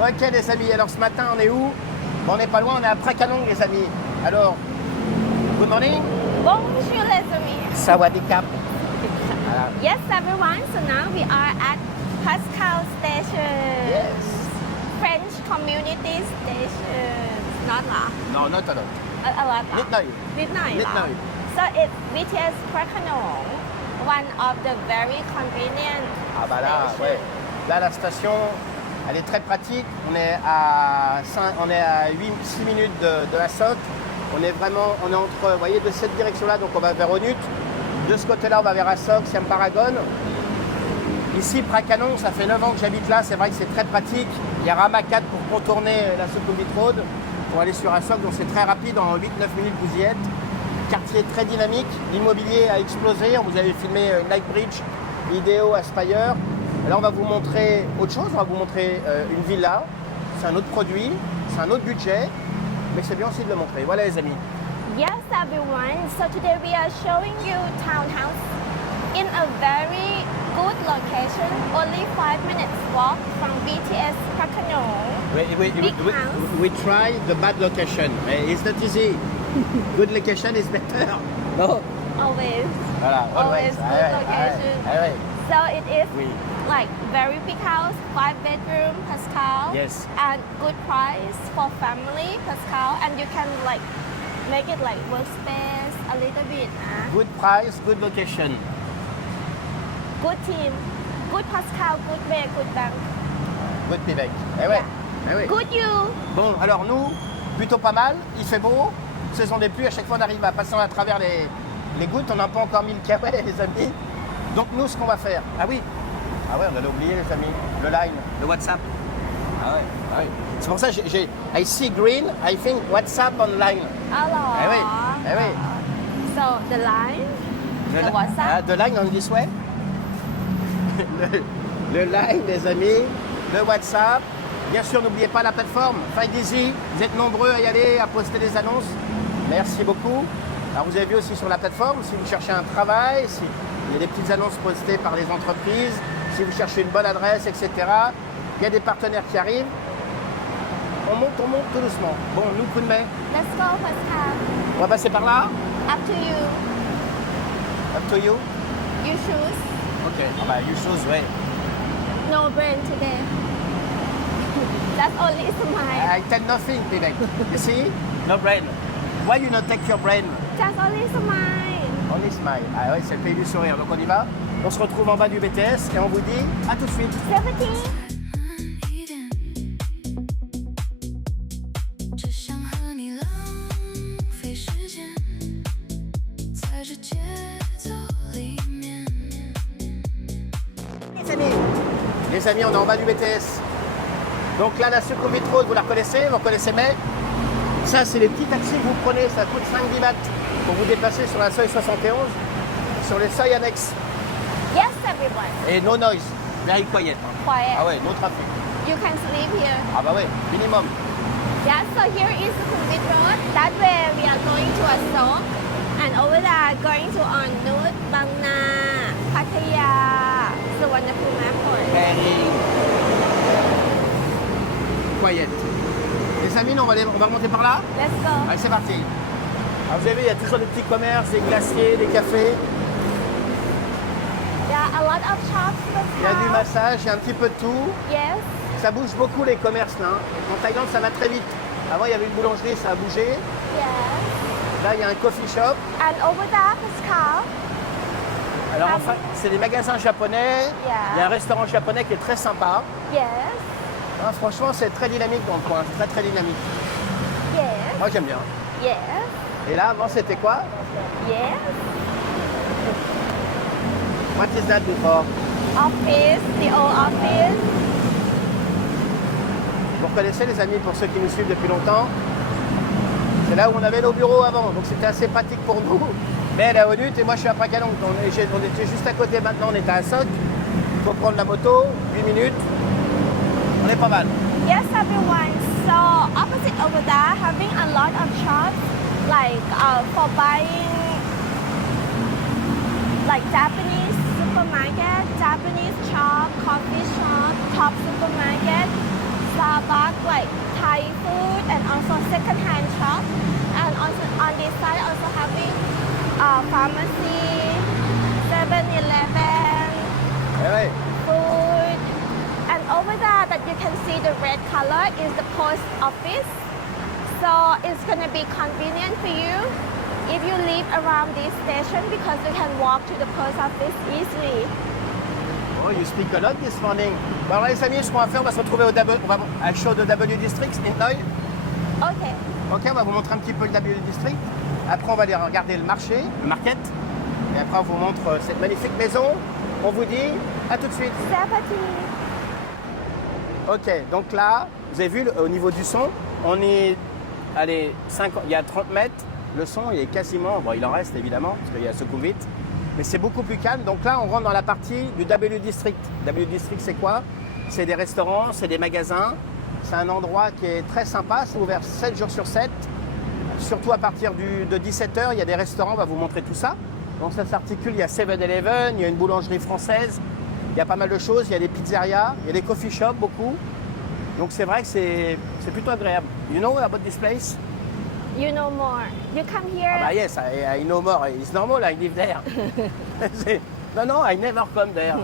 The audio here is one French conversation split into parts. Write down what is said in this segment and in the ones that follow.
Ok les amis, alors ce matin on est où? Bon, on n'est pas loin, on est à Prakanong les amis. Alors, good morning. Bonjour les amis. Sawadee-kap. Voilà. Yes everyone, so now we are at Pascal Station. Yes. French Community Station. Not lah. Non, not a lot. A lot lah. นิดหน่อย นิดหน่อย นิดหน่อย So it's BTS Prakanong, one of the very convenient Ah bah là, station. ouais. Là la station, elle est très pratique. On est à 6 minutes de la SOC. On est entre, vous voyez, de cette direction-là, donc on va vers Onut. De ce côté-là, on va vers Asok, Siam Paragon. Ici, Prakanong, ça fait 9 ans que j'habite là. C'est vrai que c'est très pratique. Il y a Rama 4 pour contourner la Sukhumvit Road, pour aller sur Asok. Donc c'est très rapide. En 8-9 minutes, vous y êtes. Quartier très dynamique. L'immobilier a explosé. On vous avait filmé Lightbridge, vidéo Aspire. Là, on va vous montrer autre chose. On va vous montrer une villa. C'est un autre produit. C'est un autre budget. Mais c'est bien aussi de le montrer. Voilà les amis. Yes everyone, so today we are showing you townhouse in a very good location, only 5 minutes walk from BTS Prakanong. We try the bad location. It's not easy. Good location is better. No. Always. Voilà, Always good location. So it is Oui. like very big house, 5 bedroom, Pascal. Yes. And good price for family, Pascal. And you can like make it like workspace a little bit. Good price, good location. Good team, good Pascal, good way, good bank. Good payback. Eh ouais. Eh oui. Good you. Bon, alors nous, plutôt pas mal. Il fait beau. Saison des pluies, à chaque fois on arrive à passer à travers les gouttes. On n'a pas encore mis le cabaret, les amis. Donc nous, ce qu'on va faire. Ah oui. Ah ouais, on allait oublier les amis. Le line, le WhatsApp. Ah ouais. Ah oui. C'est pour ça que I see green, I think WhatsApp online. Alors. Eh oui. Eh oui. So the line, the WhatsApp. The line on this way. le line, les amis. Le WhatsApp. Bien sûr, n'oubliez pas la plateforme. Find Easy. Vous êtes nombreux à y aller, à poster des annonces. Merci beaucoup. Alors vous avez vu aussi sur la plateforme, si vous cherchez un travail, si il y a des petites annonces postées par les entreprises, si vous cherchez une bonne adresse, etc. Il y a des partenaires qui arrivent. On monte tout doucement. Bon, nous, coup de main. Let's go, Pascal. On va passer par là. Up to you. Up to you. You choose. Ok. Ah bah, you choose, ouais. No brain today. That's only smile. I tell nothing, Vivek. You see? No brain. Why you not take your brain? Just only smile. Only smile. Ah ouais, c'est le pays du sourire. Donc on y va. On se retrouve en bas du BTS et on vous dit à tout de suite. 17. Les amis, on est en bas du BTS. Donc là, la Sukhumvit Road, vous la reconnaissez, mais ça, c'est les petits taxis que vous prenez, ça coûte 5-10 bahts pour vous déplacer sur la seuil 71, sur les seuils annexes. Yes, everyone. Et no noise, very quiet. Quiet. Ah ouais, no traffic. You can sleep here. Ah bah ouais, minimum. Yeah, so here is Sukhumvit Road. That way we are going to Asok. And over there, going to Onut, Bang Na, Pattaya, Suvarnabhumi Airport. Very quiet. Les amis, on va monter par là. Let's go. Allez, c'est parti. Alors, vous avez vu, il y a toujours des petits commerces, des glaciers, des cafés. There are a lot of shops. Il y a du massage, il y a un petit peu de tout. Yes. Ça bouge beaucoup les commerces là. En Thaïlande, ça va très vite. Avant, il y avait une boulangerie, ça a bougé. Yes. Là, il y a un coffee shop. And over there, Pascal. Alors, enfin, c'est des magasins japonais. Yeah. Il y a un restaurant japonais qui est très sympa. Yes. Ah, franchement, c'est très dynamique dans le coin. Très, très dynamique. Yes. Moi, j'aime bien. Yes. Et là, avant, c'était quoi? Yes. What is that before? Office, the old office. Vous reconnaissez, les amis, pour ceux qui nous suivent depuis longtemps? C'est là où on avait nos bureaux avant, donc c'était assez pratique pour nous. Mais elle est à Onut et moi je suis à Prakanong. On était juste à côté maintenant, on était à Sok. Il faut prendre la moto, 8 minutes. On est pas mal. Yes, everyone. So opposite over there, having a lot of shops like for buying like Japanese supermarket, Japanese shop, coffee shop, top supermarket. So Starbucks, like Thai food, and also second-hand shop. And also on this side, also having pharmacy, 7-Eleven, Eh ouais. food. And over there that you can see the red color is the post office. So it's gonna be convenient for you if you live around this station because you can walk to the post office easily. Oh, you speak a lot this morning. Bon, alors les amis, ce qu'on va faire, on va se retrouver à show de W District, Illinois. Okay. Ok, on va vous montrer un petit peu le W District. Après, on va aller regarder le marché, le market. Et après, on vous montre cette magnifique maison. On vous dit à tout de suite. Sapati. Ok, donc là, vous avez vu au niveau du son, on est, allez, il y a 30 mètres. Le son, il est quasiment, bon, il en reste évidemment, parce qu'il y a Sukhumvit. Mais c'est beaucoup plus calme. Donc là, on rentre dans la partie du W District. W District, c'est quoi? C'est des restaurants, c'est des magasins. C'est un endroit qui est très sympa. C'est ouvert 7 jours sur 7. Surtout à partir de 17h, il y a des restaurants. On va vous montrer tout ça. Donc ça s'articule. Il y a 7-Eleven, il y a une boulangerie française. Il y a pas mal de choses. Il y a des pizzerias, il y a des coffee shops, beaucoup. Donc c'est vrai que c'est plutôt agréable. You know about this place? You know more. You come here. Ah bah yes, I know more. It's normal, I live there. No, I never come there.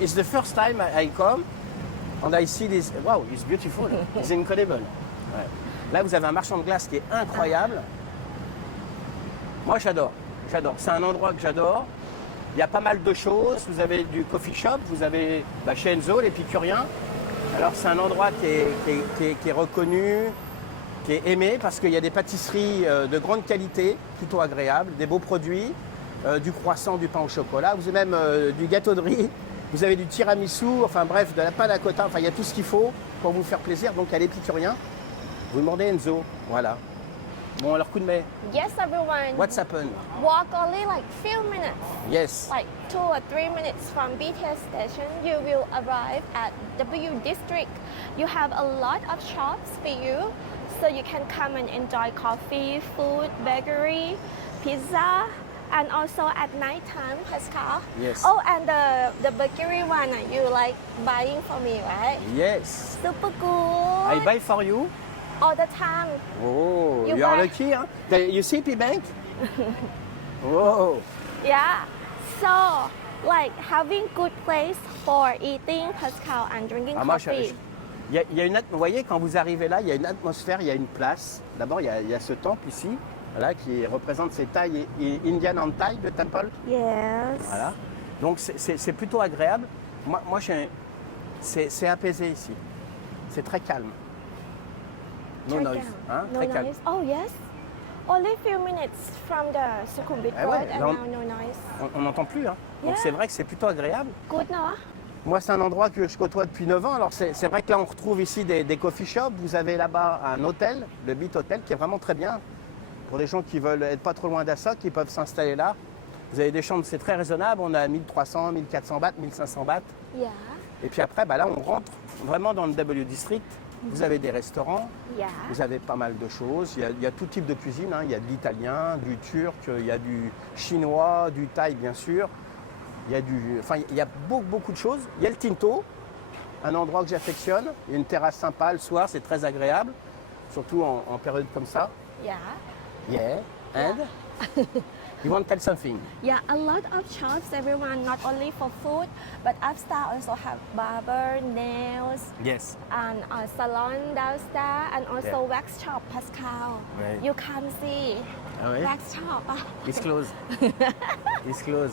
It's the first time I come and I see this. Wow, it's beautiful. It's incredible. Ouais. Là, vous avez un marchand de glace qui est incroyable. Moi, j'adore. J'adore. C'est un endroit que j'adore. Il y a pas mal de choses. Vous avez du coffee shop, vous avez chez Enzo, l'épicurien. Alors, c'est un endroit qui est reconnu, qui est aimé parce qu'il y a des pâtisseries de grande qualité, plutôt agréables, des beaux produits, du croissant, du pain au chocolat, vous avez même du gâteau de riz, vous avez du tiramisu, enfin bref, de la panna cotta, enfin il y a tout ce qu'il faut pour vous faire plaisir. Donc à l'épicurien, vous demandez Enzo, voilà. Bon alors coup de mai, Yes, everyone. what's happened? Walk only like few minutes. Yes. Like 2 or 3 minutes from BTS station, you will arrive at W District. You have a lot of shops for you, so you can come and enjoy coffee, food, bakery, pizza, and also at night time, Pascal. Yes. Oh, and the bakery one you like buying for me, right? Yes. Super good. I buy for you. All the time. Oh, You you are buy- lucky, hein? You see P-Bank? Oh. Yeah. So, like having good place for eating, Pascal, and drinking Ah, moi, coffee. il y a vous voyez, quand vous arrivez là, il y a une atmosphère, il y a une place. D'abord, il y a ce temple ici, voilà, qui représente ces tailles Indian and Thai, le temple. Yes. Voilà. Donc, c'est plutôt agréable. Moi c'est apaisé ici. C'est très calme. No Très noise. calme. Hein, No très noise. calme. Oh yes. Only few minutes from the Sukhumvit Ah Road ouais, and là, now no noise. On n'entend plus. Hein. Donc, Yeah. c'est vrai que c'est plutôt agréable. Good, no? Moi, c'est un endroit que je côtoie depuis 9 ans. Alors, c'est vrai que là, on retrouve ici des coffee shops. Vous avez là-bas un hôtel, le Beat Hotel, qui est vraiment très bien. Pour les gens qui veulent être pas trop loin d'Assoc, qui peuvent s'installer là. Vous avez des chambres, c'est très raisonnable. On a 1300, 1400 bahts, 1500 bahts. Yeah. Et puis après, là, on rentre vraiment dans le W District. Vous avez des restaurants, Yeah. vous avez pas mal de choses. Il y a tout type de cuisine. Hein. Il y a de l'italien, du turc, il y a du chinois, du thaï, bien sûr. Il y a beaucoup de choses. Il y a le Tinto, un endroit que j'affectionne. Il y a une terrasse sympa le soir, c'est très agréable, surtout en période comme ça. Yeah. Yeah. And you want to tell something? Yeah, a lot of shops, everyone, not only for food, but upstairs also have barber, nails, Yes. and a salon downstairs, and also Yeah. wax shop, Pascal. Ouais. You come see Ah ouais? wax shop. It's close. It's close.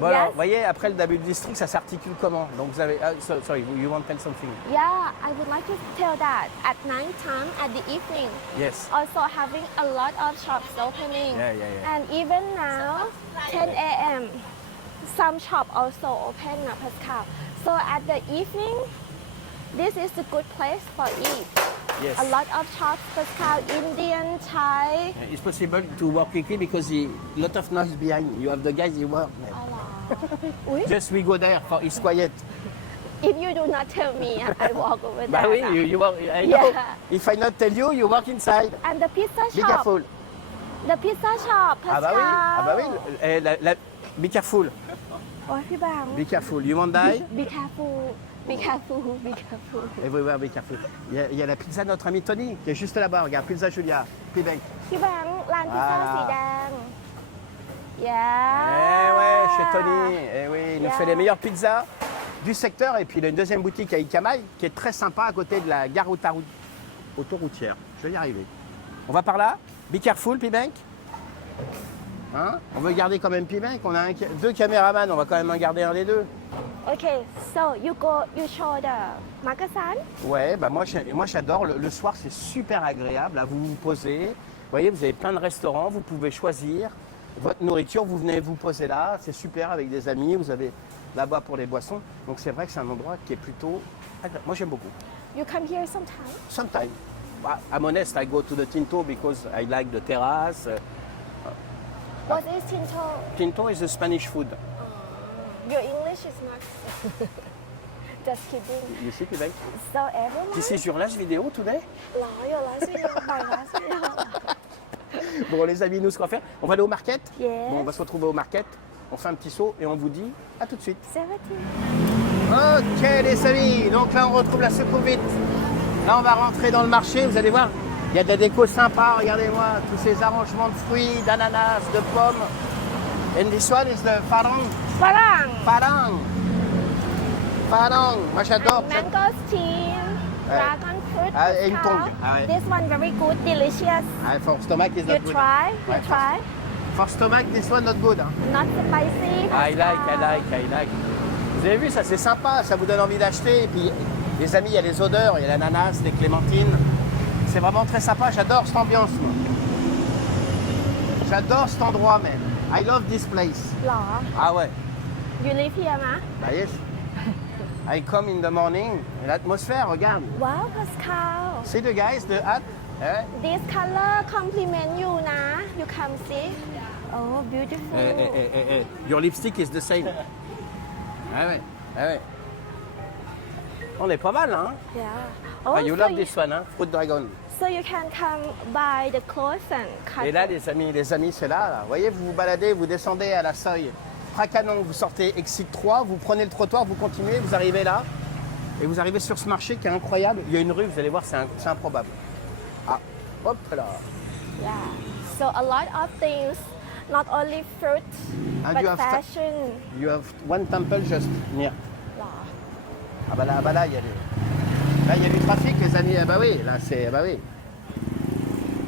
Bon Yes. alors, vous voyez, après le W District, ça s'articule comment? Donc vous avez... sorry, you want to tell something? Yeah, I would like to tell that at night time, at the evening, Yes. also having a lot of shops opening. Yeah, yeah, yeah. And even now, 10 a.m., some shop also open, Pascal. So at the evening, this is a good place for eat. Yes. A lot of shops, Pascal, Indian, Thai. It's possible to work quickly because a lot of noise behind. You have the guys you work. Oui. Just we go there for it's quiet. If you do not tell me, I walk over Bah there. oui, you work. I know. Yeah. If I not tell you, you work inside. And the pizza Be shop. careful. The pizza shop, Ah Pascal. bah oui. Be careful. Oh, พี่บาง Be careful. You won't die. Be careful. Be careful, be careful. Everywhere be careful. Il y a la pizza de notre ami Tony qui est juste là-bas. Regarde, Pizza Julia. P-Bank. พี่แบงค์ร้านพิซซ่า Ah. สีแดง Eh Yeah. ouais, chez Tony. Eh oui, il nous Yeah. fait les meilleures pizzas du secteur. Et puis il a une deuxième boutique à Icamaï qui est très sympa à côté de la gare autoroutière. Je vais y arriver. On va par là. Be careful, P-Bank. Hein, on veut garder quand même P-Bank. On a deux caméramans. On va quand même en garder un des deux. Okay, so you show the magasin. Ouais, bah moi j'adore. Le soir, c'est super agréable. Là, vous vous posez. Vous voyez, vous avez plein de restaurants. Vous pouvez choisir votre nourriture. Vous venez vous poser là. C'est super avec des amis. Vous avez là-bas pour les boissons. Donc c'est vrai que c'est un endroit qui est plutôt agréable. Moi, j'aime beaucoup. You come here sometime. Sometimes. I'm honest, I go to the Tinto because I like the terrace. What is Tinto? Tinto is a Spanish food. Your English is not. Just kidding. You see, P-Bank? So everyone. This is your last video today? รออยู่ last video ไป last video. Bon, les amis, nous, ce qu'on va faire, on va aller au market. Yes. Bon, on va se retrouver au market. On fait un petit saut et on vous dit à tout de suite. 17. Ok, les amis. Donc là, on retrouve la Sukhumvit. Là, on va rentrer dans le marché. Vous allez voir, il y a des décos sympas. Regardez-moi, tous ces arrangements de fruits, d'ananas, de pommes. And this one is the farang. ฝรั่ง Farang. Farang. Moi, j'adore. Mangosteen, Ouais. dragon fruit, Ah, et une Pascal. tongue. Ah ouais. This one very good, delicious. Ah, for stomach is You not good. try, you Ouais, try. For stomach, this one not good. Hein. Not spicy. I like. Vous avez vu, ça c'est sympa, ça vous donne envie d'acheter. Et puis, les amis, il y a les odeurs, il y a l'ananas, les clémentines. C'est vraiment très sympa, j'adore cette ambiance, moi. J'adore cet endroit même. I love this place. หรอ Ah ouais, You live here มะ bah yes. I come in the morning, l'atmosphère, regarde. Wow, Pascal. See the guys, the hat? Eh? This color compliment you นะ You come see. Oh, beautiful. Your lipstick is the same. Ah ouais, ah ouais. On est pas mal, hein? Yeah. Ah, you love so this one, hein? Fruit Dragon. So you can come buy the clothes and cut. Et là, les amis, c'est là, là. Vous voyez, vous vous baladez, vous descendez à la seuil. Fracanon, vous sortez Exit 3, vous prenez le trottoir, vous continuez, vous arrivez là. Et vous arrivez sur ce marché qui est incroyable. Il y a une rue, vous allez voir, c'est improbable. Ah, hop là. Yeah. So a lot of things, not only fruit, And but you have fashion. You have one temple just near. หรอ Ah bah là, il y a là, il y a du trafic, les amis. Ah bah oui, là, c'est... Ah bah oui.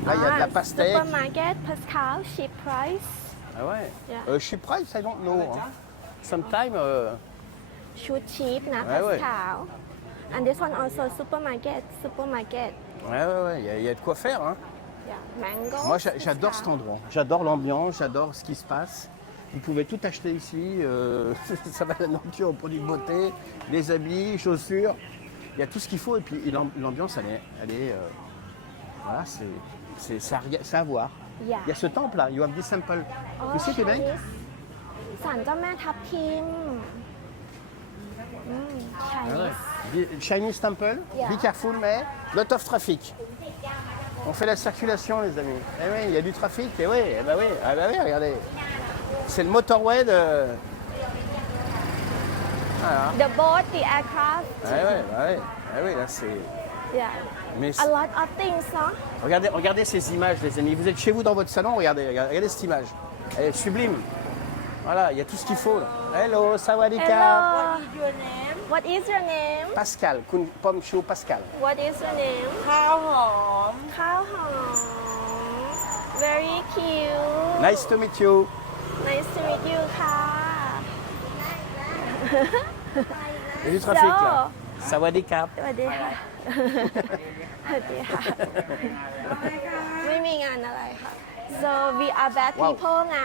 Là, il y a de la pastèque. Supermarket, Pascal, cheap price. Ah ouais. Yeah. Cheap price, I don't know. Hein. Sometime... Shoot cheap นะ Ouais, ouais. Pascal. And this one also supermarket. Ouais, il y a de quoi faire. Hein. Yeah. Mango. Moi, j'adore Pascal. cet endroit. J'adore l'ambiance, j'adore ce qui se passe. Vous pouvez tout acheter ici. Ça va de la nourriture aux produits de beauté, les habits, chaussures. Il y a tout ce qu'il faut. Et puis l'ambiance, elle est voilà, c'est à voir. Yeah. Il y a ce temple là. You have this temple. Oh, You see, Québec? Chinese. ศาลเจ้าแม่ทับทิม Chinese. Chinese temple. Yeah. Be careful, mais lot of traffic. On fait la circulation, les amis. Eh oui, il y a du trafic. Et oui, eh ben oui, ah ben oui, regardez. C'est le motorway de. Voilà. The boat, the aircraft. Oui, là c'est. Yeah. Mais A lot of things, no? regardez ces images, les amis. Vous êtes chez vous dans votre salon, regardez cette image. Elle est sublime. Voilà, il y a tout ce qu'il faut là. Hello, sawadika. Hello. Your name? What is your name? Pascal, Kun Pom Chou Pascal. What is your name? ข้าวหอม ข้าวหอม Very cute. Nice to meet you. Nice to meet you ค่ะ Il y a du trafic là. Sawadika. สวัสดีค่ะ สวัสดีค่ะ ไม่มีงานอะไรค่ะ So we are bad Wow. people ไง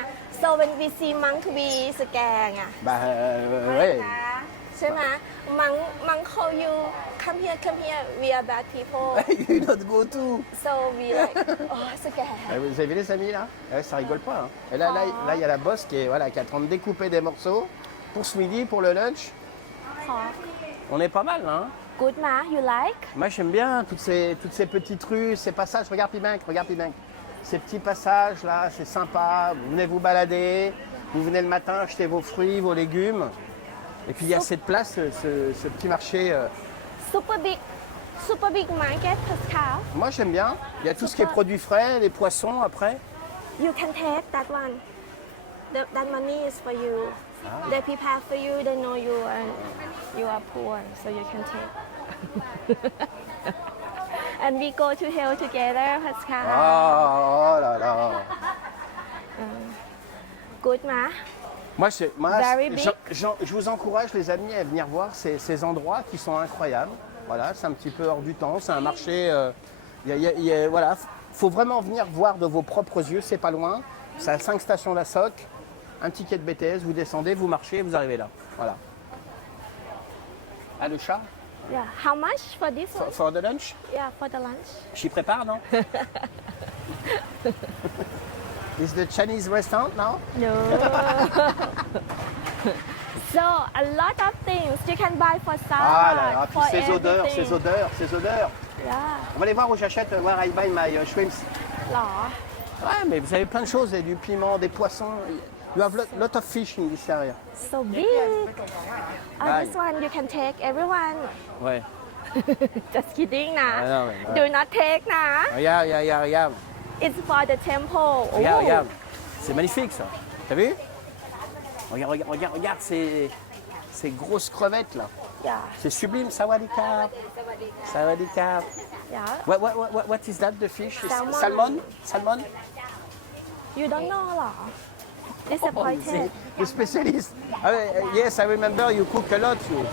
So when we see monk we scare ไง Bah ouais. ใช่ไหม monk call you come here we are bad people You not go to. So we like oh scare Vous avez vu les amis là? Ça rigole pas. Hein. Et là, il y a la bosse qui est en train de découper des morceaux pour ce midi, pour le lunch. ขอ On est pas mal, hein? Good มา you like Moi j'aime bien toutes ces petites rues, ces passages. Regarde Pibank. Ces petits passages là, c'est sympa. Vous venez vous balader, vous venez le matin acheter vos fruits, vos légumes. Et puis il y a cette place, ce petit marché. Super big market, Pascal. Moi j'aime bien. Il y a tout ce qui est produits frais, les poissons après. You can take that one. That money is for you. They prepare for you. They know you are poor, so you can take. And we go to hell together, Pascal. Oh là là. Good, ma. Moi, Very big. je vous encourage les amis à venir voir ces endroits qui sont incroyables. Voilà, c'est un petit peu hors du temps, c'est un marché. Voilà, faut vraiment venir voir de vos propres yeux, c'est pas loin. C'est à 5 stations d'Assoc, un ticket de BTS, vous descendez, vous marchez, vous arrivez là. Voilà. Ah, le chat? Yeah. How much for this one? For the lunch? Yeah, for the lunch. J'y prépare, non? Is the Chinese restaurant now? No. So a lot of things you can buy for salad. Ah là là, puis for ces odeurs, everything. ces odeurs, ces odeurs. Yeah. On va aller voir où j'achète, where I buy my shrimps. หรอ Ouais, mais vous avez plein de choses, il y a du piment, des poissons. You have lot of fish in this area. So big. Oh, this one you can take everyone. Ouais. Just kidding นะ Ah non, mais, Do not take นะ Regarde. It's for the temple. Oh. Regarde. C'est magnifique ça. T'as vu? Regarde ces grosses crevettes là. Yeah. C'est sublime, sawadee-cap. Sawadee-cap. Yeah. What is that, the fish? Salmon. Salmon? You don't know หรอ Disappointed. C'est le spécialiste. Ah ouais, yes, I remember you cook a lot. You.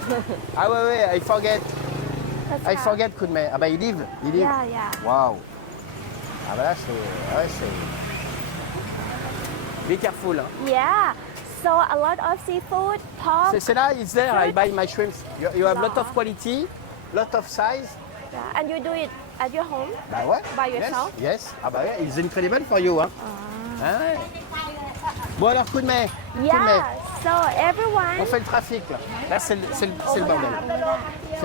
Ah ouais, I forget. I forget, Koudmé. Ah bah il livre. Yeah. Waouh. Ah bah là, c'est... Be careful. Hein. Yeah. So a lot of seafood, pork. C'est là, it's there, I buy my shrimps. You have lot of quality, lot of size. Yeah. And you do it at your home? Bah ouais. By yourself? Yes. Ah bah ouais, it's incredible for you. Hein. Ah ouais. Bon alors, Koudmé. Yeah. So everyone. On fait le trafic là. Là, c'est le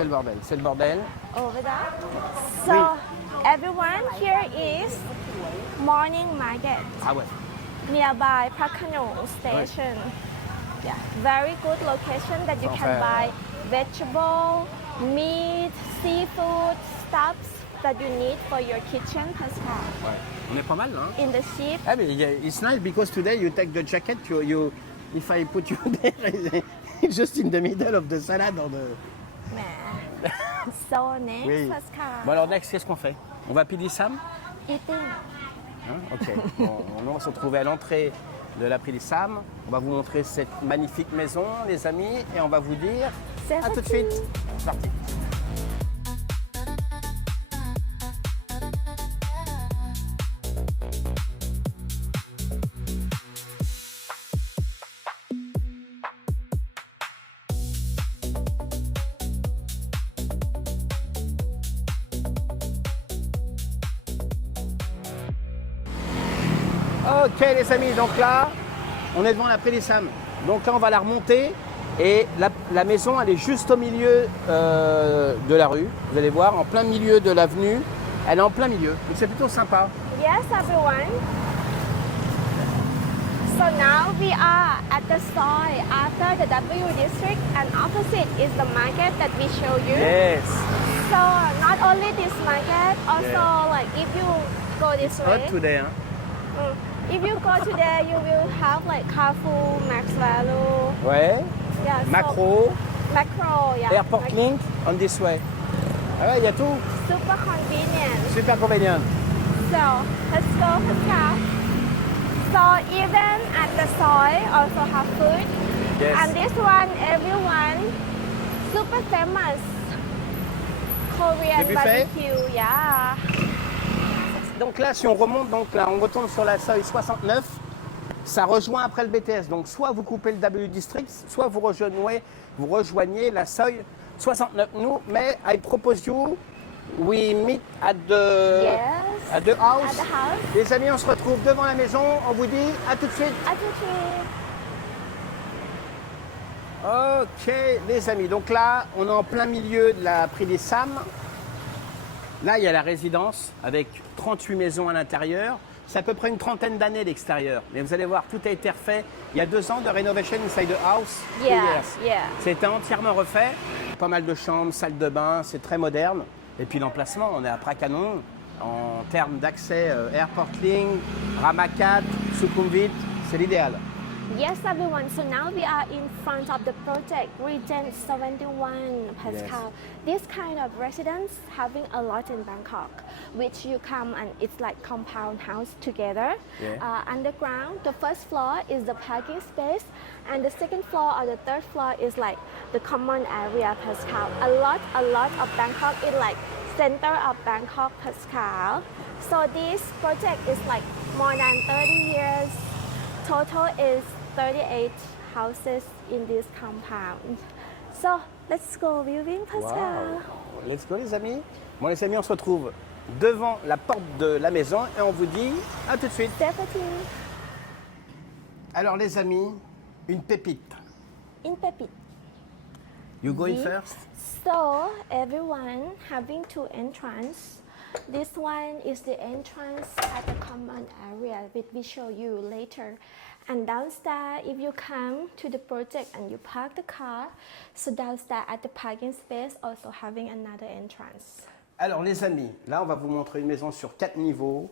bordel. C'est le bordel. Over there. So everyone, here is morning market Ah ouais. nearby Park Khanong station. Yeah, very good location that you can buy vegetable, meat, seafood, stuffs that you need for your kitchen, Pascal. Ouais. On est pas mal là. Hein. In the ship. Ah mais it's nice because today you take the jacket, if I put you there, it's just in the middle of the salad or the... Nah. So next, Oui. Pascal. Bon alors next, qu'est-ce qu'on fait? On va à Pidissam? Eating. Hein, ok. Bon, on va se retrouver à l'entrée de la Pidissam. On va vous montrer cette magnifique maison, les amis, et on va vous dire C'est à tout de parti. suite. C'est parti. Ok les amis, donc là, on est devant la Pélissam. Donc là, on va la remonter et la maison, elle est juste au milieu de la rue. Vous allez voir, en plein milieu de l'avenue. Elle est en plein milieu, donc c'est plutôt sympa. Yes, everyone. So now we are at the Soi after the W district, and opposite is the market that we show you. Yes. So not only this market, also like if you go this way, Hot today, hein. If you go to there, you will have like Carrefour, Max Value, Ouais. yeah, so- Macro, Macro, yeah. Airport Link, on this way. Ah ouais, il y a tout. Super convenient. Super convenient. So let's go, Pascal. So even at the Soi also have food. Yes. And this one, everyone, super famous Korean Le buffet? barbecue, yeah. Donc là, si on remonte, donc là, on retourne sur la Soi 69, ça rejoint après le BTS. Donc soit vous coupez le W District, soit vous rejoignez la Soi 69. Nous, mais I propose you, we meet at the, Yes. at the house. At the house. Les amis, on se retrouve devant la maison. On vous dit à tout de suite. À tout de suite. Ok, les amis. Donc là, on est en plein milieu de la Prix des Sam. Là, il y a la résidence avec 38 maisons à l'intérieur. c'est à peu près une trentaine d'années l'extérieur. Mais vous allez voir, tout a été refait. Il y a 2 ans de renovation inside the house. 2 Yeah, years. yeah. C'était entièrement refait. Pas mal de chambres, salle de bain, c'est très moderne. Et puis l'emplacement, on est à Pracanon. En termes d'accès, Airport Link, Ramakat, Sukhumvit, c'est l'idéal. Yes, everyone. So now we are in front of the project Regent 71 Pascal. This kind of residence having a lot in Bangkok, which you come and it's like compound house together. Yeah. Underground, the first floor is the parking space, and the second floor or the third floor is like the common area Pascal. A lot of Bangkok is like center of Bangkok Pascal. So this project is like more than 30 years. Total is 38 houses in this compound. So let's go viewing, Pascal. Wow. Let's go les amis. Bon les amis, on se retrouve devant la porte de la maison et on vous dit à tout de suite. Stephanie, Alors les amis, une pépite. in Pepit. You going Oui. first? So everyone having two entrance. This one is the entrance at the common area, which we show you later. And downstairs, if you come to the project and you park the car, so downstairs at the parking space also having another entrance. Alors les amis, là on va vous montrer une maison sur 4 niveaux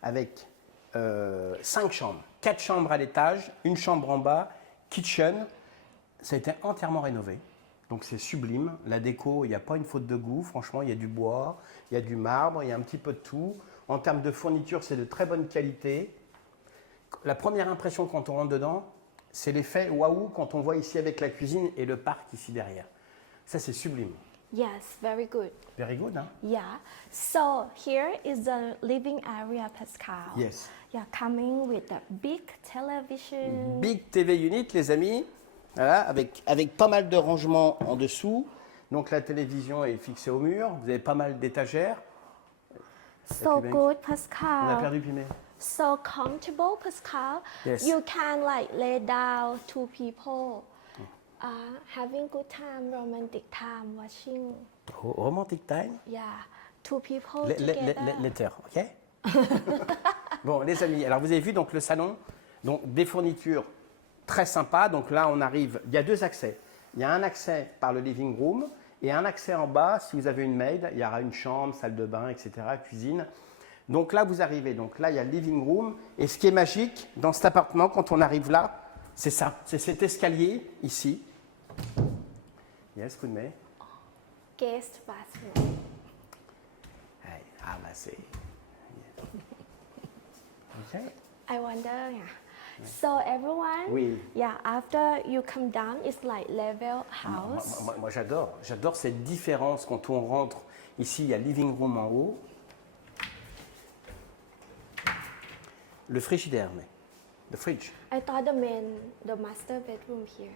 avec 5 chambres. 4 chambres à l'étage, une chambre en bas, kitchen. Ça a été entièrement rénové. Donc c'est sublime. La déco, il n'y a pas une faute de goût. Franchement, il y a du bois, il y a du marbre, il y a un petit peu de tout. En termes de fourniture, c'est de très bonne qualité. La première impression quand on rentre dedans, c'est l'effet waouh quand on voit ici avec la cuisine et le parc ici derrière. Ça, c'est sublime. Yes, very good. Very good, hein? Yeah. So here is the living area, Pascal. Yes. Yeah, coming with a big television. Big TV unit, les amis. Voilà, avec pas mal de rangements en dessous. Donc la télévision est fixée au mur. Vous avez pas mal d'étagères. So Pimé. good, On a Pascal. perdu Pimé. So comfortable, Pascal. Yes. You can like lay down two people, having good time, romantic time, watching. Romantic time. Yeah, two people together. Later, ok? Bon, les amis, alors vous avez vu donc le salon, donc des fournitures très sympas. Donc là, on arrive, il y a 2 accès. Il y a un accès par le living room et un accès en bas. Si vous avez une maid, il y aura une chambre, salle de bain, etc., cuisine. Donc là, vous arrivez. Donc là, il y a le living room. Et ce qui est magique dans cet appartement, quand on arrive là, c'est ça. C'est cet escalier ici. Yes, coup de main. Guest bathroom. Hey, ah bah c'est... Ok. I wonder, yeah. So everyone, Oui. yeah, after you come down, it's like level house. Moi, j'adore cette différence quand on rentre. Ici, il y a living room en haut. Le frigidaire, mais. The fridge. I thought the master bedroom here.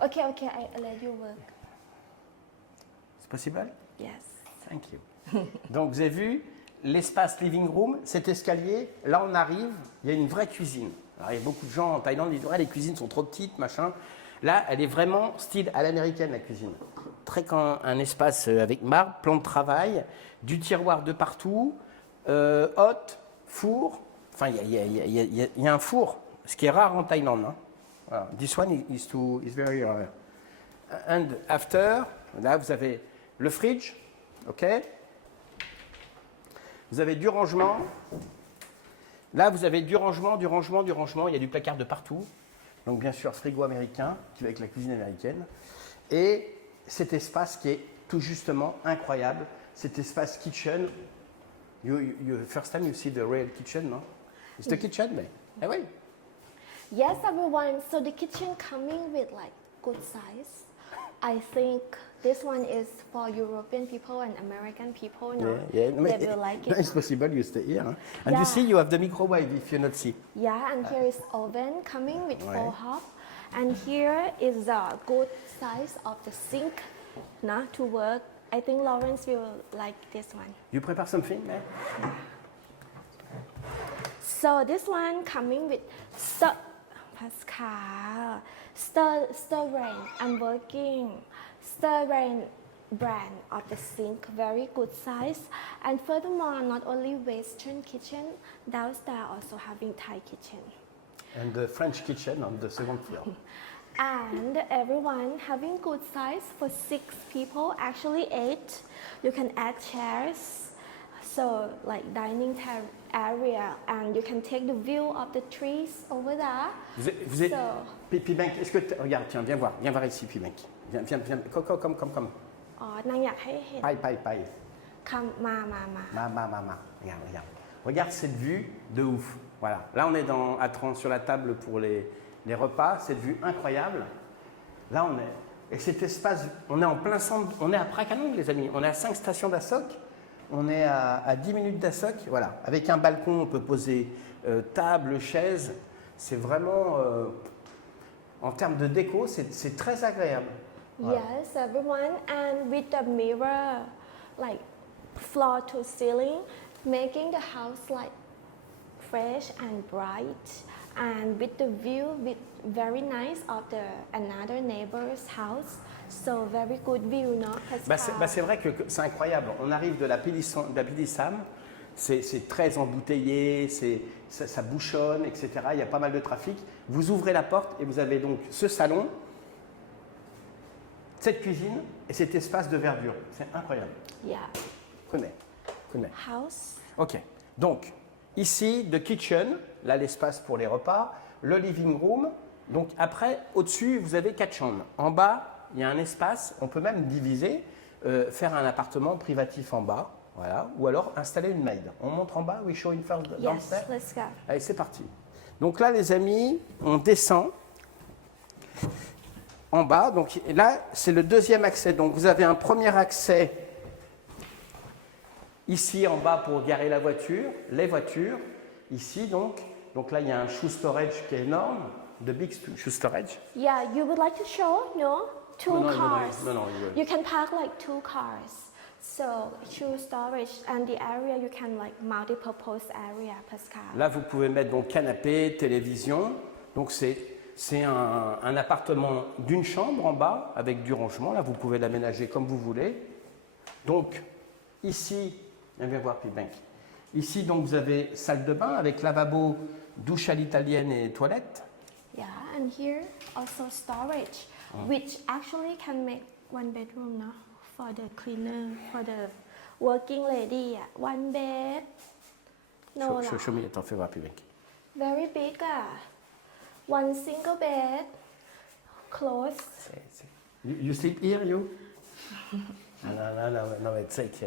Okay, I let you work. C'est possible? Yes. Thank you. Donc, vous avez vu l'espace living room, cet escalier. Là, on arrive, il y a une vraie cuisine. Alors, il y a beaucoup de gens en Thaïlande qui disent ouais, les cuisines sont trop petites, machin. Là, elle est vraiment style à l'américaine, la cuisine. Un espace avec marbre, plan de travail, du tiroir de partout, hotte, four. Enfin, il y a un four, ce qui est rare en Thaïlande. Hein. Voilà. This one is very rare. And after, là, vous avez le fridge, ok. Vous avez du rangement. Là, vous avez du rangement. Il y a du placard de partout. Donc, bien sûr, frigo américain, qui va avec la cuisine américaine. Et cet espace qui est tout justement incroyable, cet espace kitchen. First time you see the real kitchen, no? It's the kitchen, mais... Eh oui. Yes, everyone. So the kitchen coming with like good size. I think this one is for European people and American people. No, Yeah. they will like it. It's possible you stay here. Huh? And Yeah. you see, you have the microwave if you not see. Yeah, and here is oven coming with Ouais. 4 hob, and here is the good size of the sink, no, to work. I think Lawrence will like this one. You prepare something, man? So this one coming with Pascal, stir rain. I'm working. Stir rain brand of the sink, very good size. And furthermore, not only Western kitchen, downstairs also having Thai kitchen. And the French kitchen on the second floor. And everyone having good size for 6 people, actually 8. You can add chairs, so like dining area, and you can take the view of the trees over there. Vous êtes, So- Pibank, est-ce que regarde, tiens, viens voir ici, Pibank. Viens, comme. อ๋อนางอยากให้เห็น Paille. คำมา Regarde. Regarde cette vue de ouf. Voilà. Là, on est sur la table pour les repas. Cette vue incroyable. Là, et cet espace, on est en plein centre. On est à Prakanong, les amis. On est à 5 stations d'Assok. On est à 10 minutes d'Assok. Voilà. Avec un balcon, on peut poser table, chaise. C'est vraiment, en termes de déco, c'est très agréable. Voilà. Yes, everyone, and with the mirror, like floor to ceiling, making the house like fresh and bright, and with the view, with very nice of the another neighbor's house. So very good view, no? C'est vrai que c'est incroyable. On arrive de la Pélissam, c'est très embouteillé, ça bouchonne, etc. Il y a pas mal de trafic. Vous ouvrez la porte et vous avez donc ce salon, cette cuisine et cet espace de verdure. C'est incroyable. Yeah. Connais. House. Ok. Donc, ici, the kitchen, là l'espace pour les repas, le living room. Donc après, au-dessus, vous avez 4 chambres. En bas, il y a un espace, on peut même diviser, faire un appartement privatif en bas, voilà, ou alors installer une maid. On montre en bas, we show in first Yes, downstairs. let's go. Allez, c'est parti. Donc là, les amis, on descend en bas. Donc là, c'est le deuxième accès. Donc vous avez un premier accès ici en bas pour garer la voiture, les voitures. Ici, donc là, il y a un shoe storage qui est énorme, the big shoe storage. Yeah, you would like to show? No? Two No, cars. you will. You can park like 2 cars. So shoe storage and the area you can like multi-purpose area, Pascal. Là, vous pouvez mettre donc canapé, télévision. Donc c'est un appartement d'une chambre en bas avec du rangement. Là, vous pouvez l'aménager comme vous voulez. Donc ici, viens voir Pibank. Ici, donc vous avez salle de bain avec lavabo, douche à l'italienne et toilette. Yeah, and here also storage, which actually can make 1 bedroom, no? For the cleaner, for the working lady, yeah. 1 bed. No, Show me, attends, fais voir Pibank. very big. 1 single bed, close. You sleep here, you? Non, mais tu sais que...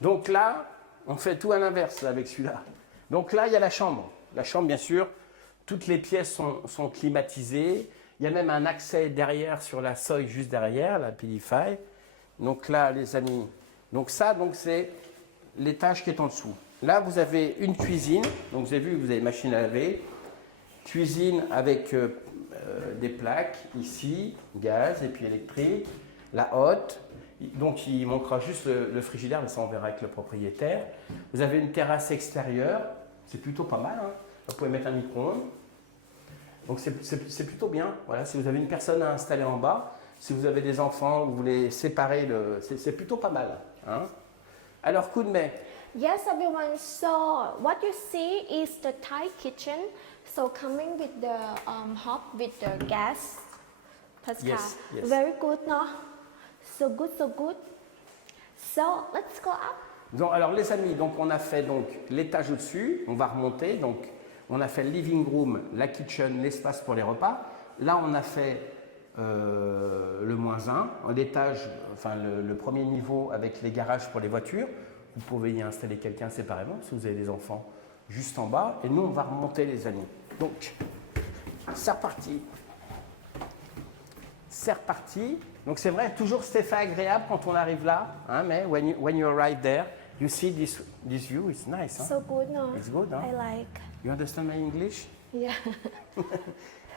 Donc là, on fait tout à l'inverse avec celui-là. Donc là, il y a la chambre. La chambre, bien sûr, toutes les pièces sont climatisées. Il y a même un accès derrière sur la Soi, juste derrière, la Pilify. Donc là, les amis, donc c'est l'étage qui est en dessous. Là, vous avez une cuisine. Donc vous avez vu, vous avez machine à laver. Cuisine avec des plaques ici, gaz et puis électrique. La hotte. Donc il manquera juste le frigidaire, mais ça on verra avec le propriétaire. Vous avez une terrasse extérieure. C'est plutôt pas mal. Hein. Vous pouvez mettre un micro-ondes. Donc c'est plutôt bien. Voilà, si vous avez une personne à installer en bas, si vous avez des enfants, vous voulez séparer, c'est plutôt pas mal. Hein. Alors, Kunmei. Yes, everyone. So what you see is the Thai kitchen. So coming with the hob with the gas, Pascal. Yes. Very good, no? So good, so good. So let's go up. Donc, alors les amis, donc on a fait donc l'étage au-dessus, on va remonter. Donc on a fait le living room, la kitchen, l'espace pour les repas. Là on a fait le -1, l'étage, enfin le premier niveau avec les garages pour les voitures. Vous pouvez y installer quelqu'un séparément si vous avez des enfants juste en bas. Et nous on va remonter les amis. Donc c'est reparti. C'est reparti. Donc c'est vrai, toujours cet effet agréable quand on arrive là, hein, mais when you arrive there, you see this view, it's nice. Hein? So good, no? It's good, hein? I like. You understand my English? Yeah.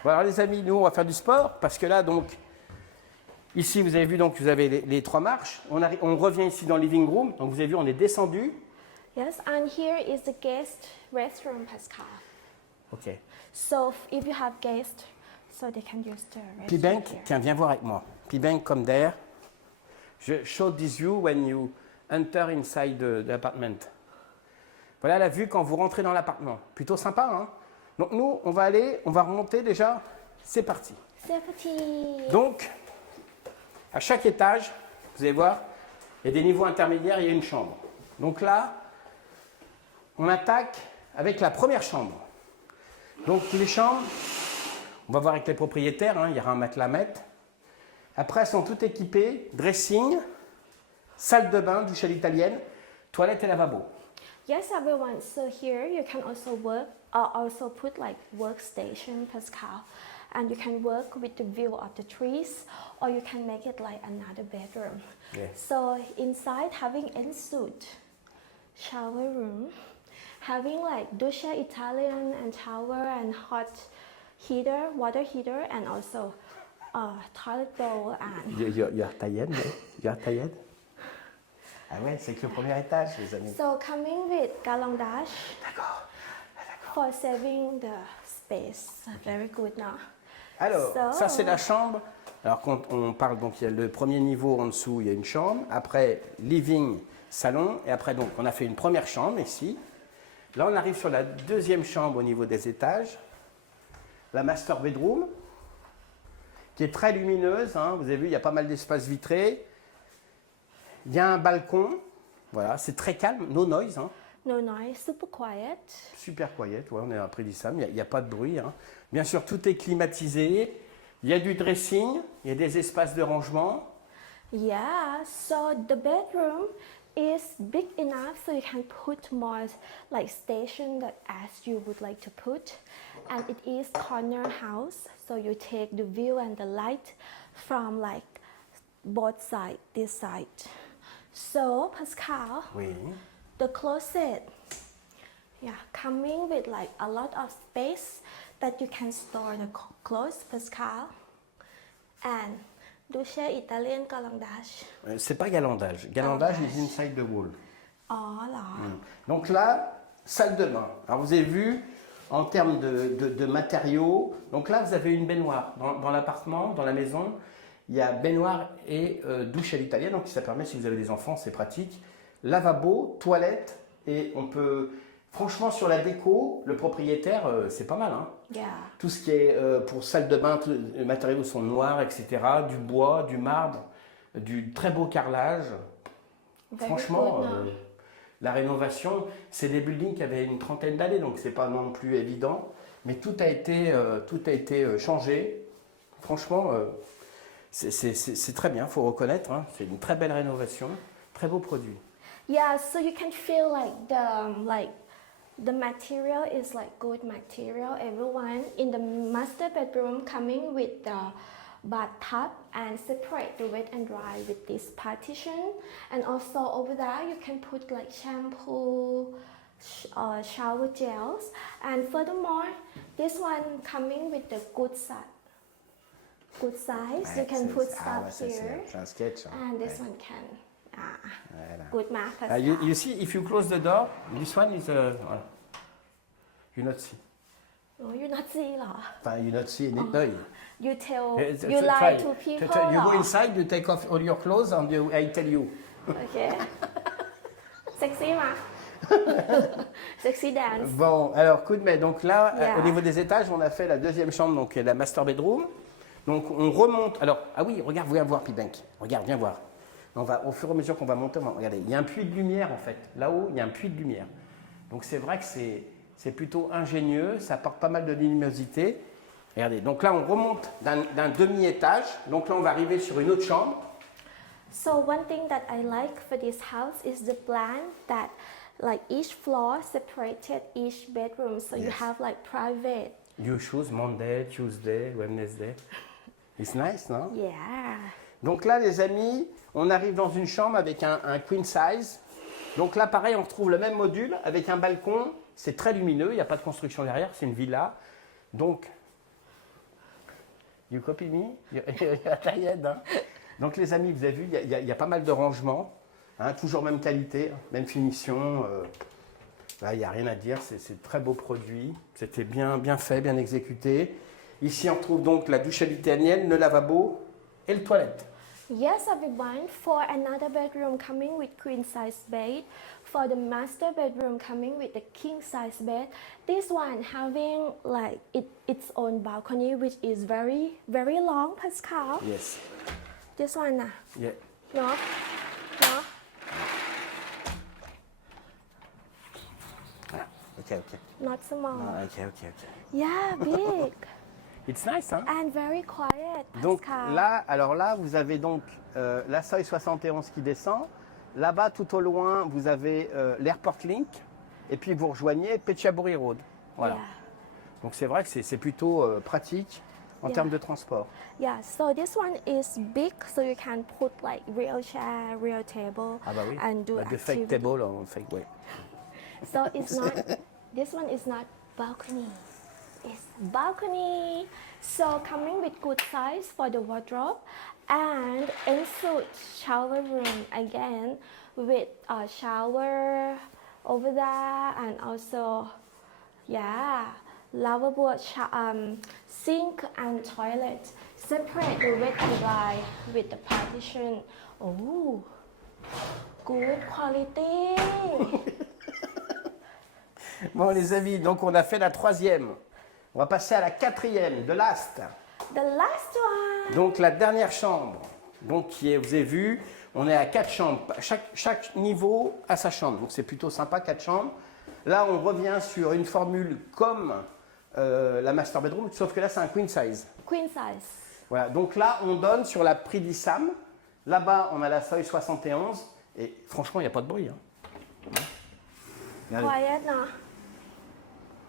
Bon, alors les amis, nous on va faire du sport parce que là donc, ici vous avez vu donc vous avez les 3 marches. On revient ici dans le living room. Donc vous avez vu on est descendu. Yes, and here is the guest restroom, Pascal. Ok. So if you have guests, so they can use the restroom Pibank, here. tiens viens voir avec moi. Pibank comme d'air. Je show this view when you enter inside the apartment. Voilà la vue quand vous rentrez dans l'appartement. Plutôt sympa, hein? Donc nous, on va remonter déjà. C'est parti. C'est parti. Donc, à chaque étage, vous allez voir, il y a des niveaux intermédiaires, il y a une chambre. Donc là, on attaque avec la première chambre. Donc les chambres, on va voir avec les propriétaires, hein, il y aura un matelas à mettre. Après, elles sont toutes équipées, dressing, salle de bain, douche à l'italienne, toilette et lavabo. Yes, everyone. So here you can also work, also put like workstation, Pascal, and you can work with the view of the trees, or you can make it like another bedroom. Yes. So inside having ensuite, shower room, having like douche Italian and shower and hot heater, water heater, and also toilet bowl and. You're tired, You're tired? Ah ouais, c'est que le premier étage, les amis. So coming with galandash D'accord. for saving the space. Very good now. Alors, So- ça c'est la chambre. Alors quand on parle, donc il y a le premier niveau en dessous, il y a une chambre. Après, living, salon. Et après, donc, on a fait une première chambre ici. Là, on arrive sur la deuxième chambre au niveau des étages. La master bedroom, qui est très lumineuse, hein. Vous avez vu, il y a pas mal d'espaces vitrés. Il y a un balcon. Voilà, c'est très calme, no noise, hein. No noise, super quiet. Super quiet, ouais, on est après dit ça, mais il n'y a pas de bruit, hein. Bien sûr, tout est climatisé. Il y a du dressing, il y a des espaces de rangement. Yeah, so the bedroom is big enough so you can put more like station that as you would like to put. And it is corner house, so you take the view and the light from like both sides, this side. So Pascal, Oui. the closet, yeah, coming with like a lot of space that you can store the clothes, Pascal, and douche Italian galandash. C'est pas galandage. Galandage is inside the wall. Oh là. Donc là, salle de bain. Alors vous avez vu, en termes de matériaux, donc là vous avez une baignoire. Dans l'appartement, dans la maison, il y a baignoire et douche à l'italienne. Donc ça permet, si vous avez des enfants, c'est pratique. Lavabo, toilette, et on peut... Franchement, sur la déco, le propriétaire, c'est pas mal, hein. Yeah. Tout ce qui est pour salle de bain, les matériaux sont noirs, etc. Du bois, du marbre, du très beau carrelage. Very Franchement, good, no? la rénovation, c'est des buildings qui avaient une trentaine d'années, donc c'est pas non plus évident. Mais tout a été changé. Franchement, c'est très bien, faut reconnaître, hein. C'est une très belle rénovation, très beau produit. Yeah, so you can feel like the material is like good material. Everyone in the master bedroom coming with the bathtub and separate the wet and dry with this partition. And also over there you can put like shampoo, shower gels. And furthermore, this one coming with the good size. Good size. You can put stuff here. C'est un sketch. And this one can. Voilà. Good math. You see, if you close the door, this one is... voilà. You not see. No, you not see เหรอ Enfin, you not see. No. You tell, It's- you it's lie try. to people You เหร go อ inside, you take off all your clothes, and I tell you. Okay. Sexy มา Sexy dance. Bon, alors, coup de main. Donc là, Yeah. au niveau des étages, on a fait la deuxième chambre, donc la master bedroom. Donc on remonte. Alors, ah oui, regarde, viens voir, Pibank. Regarde, viens voir. On va, au fur et à mesure qu'on va monter, regardez, il y a un puits de lumière en fait. Là-haut, il y a un puits de lumière. Donc c'est vrai que c'est plutôt ingénieux, ça apporte pas mal de luminosité. Regardez, donc là on remonte d'un demi-étage. Donc là on va arriver sur une autre chambre. So one thing that I like for this house is the plan that like each floor separated each bedroom, so you Yes. have like private. You choose Monday, Tuesday, Wednesday. It's nice, non? Yeah. Donc là, les amis, on arrive dans une chambre avec un queen size. Donc là, pareil, on retrouve le même module avec un balcon. C'est très lumineux, il n'y a pas de construction derrière, c'est une villa. Donc, you copy me? You're tired, hein? Donc les amis, vous avez vu, il y a pas mal de rangements. Hein, toujours même qualité, même finition. Là, il n'y a rien à dire, c'est très beau produit. C'était bien fait, bien exécuté. Ici, on retrouve donc la douche à l'italienne, le lavabo et le toilette. Yes, everyone. For another bedroom coming with queen size bed, for the master bedroom coming with the king size bed, this one having like its own balcony, which is very very long, Pascal. Yes. This one, nah. Yeah. No, no. Ah, okay, okay. Not small. Ah, okay, okay, okay. Yeah, big It's nice, hein? and very quiet, Donc Pascal. là, alors là, vous avez donc la Soi 71 qui descend. Là-bas, tout au loin, vous avez l'Airport Link. Et puis vous rejoignez Phetchaburi Road. Voilà. Yeah. Donc c'est vrai que c'est plutôt pratique en Yeah. termes de transport. Yeah, so this one is big, so you can put like real chair, real table, Ah bah oui. and do De fake activity. table en fake way. So it's not, this one is not balcony, it's balcony. So coming with good size for the wardrobe and ensuite shower room again with a shower over there and also, yeah, lavabo, sink and toilet. Separate the wet and dry with the partition. Oh, good quality. Bon les amis, donc on a fait la troisième. On va passer à la quatrième, de last. The last one. Donc la dernière chambre, donc qui est, vous avez vu, on est à 4 chambres. Chaque niveau a sa chambre, donc c'est plutôt sympa, 4 chambres. Là, on revient sur une formule comme la master bedroom, sauf que là, c'est un queen size. Queen size. Voilà, donc là, on donne sur la Prix d'Issam. Là-bas, on a la Soi 71. Et franchement, il n'y a pas de bruit. Hein. Regardez. Quiet, no?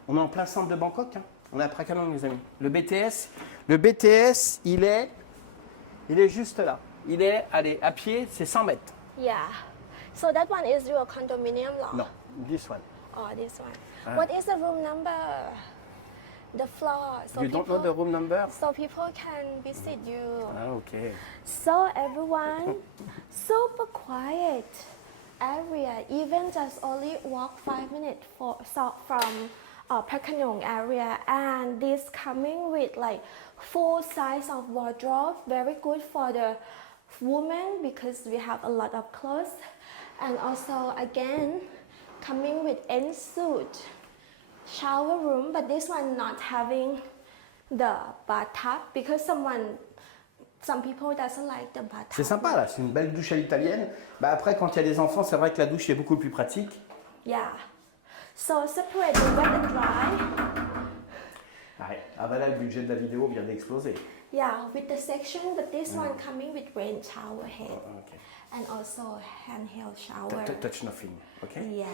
On est en plein centre de Bangkok. Hein. On est à Prakanong, les amis. Le BTS, il est juste là. Il est, allez, à pied, c'est 100 mètres. Yeah. So that one is your condominium law? Non, this one. Oh, this one. Ah. What is the room number? The floor. So You don't know the room number? So people can visit you. Ah, ok. So everyone, super quiet area. Even just only walk 5 minutes from Prakanong area, and this coming with like full size of wardrobe. Very good for the woman because we have a lot of clothes, and also again coming with ensuite shower room, but this one not having the bathtub because some people doesn't like the bathtub. C'est sympa là, c'est une belle douche à l'italienne. Bah, après, quand il y a des enfants, c'est vrai que la douche est beaucoup plus pratique. Yeah. So separate the wet and dry. Ah bah là, le budget de la vidéo vient d'exploser. Yeah, with the section, but this one coming with rain shower head Ok. and also handheld shower. Touch nothing, ok? Yeah.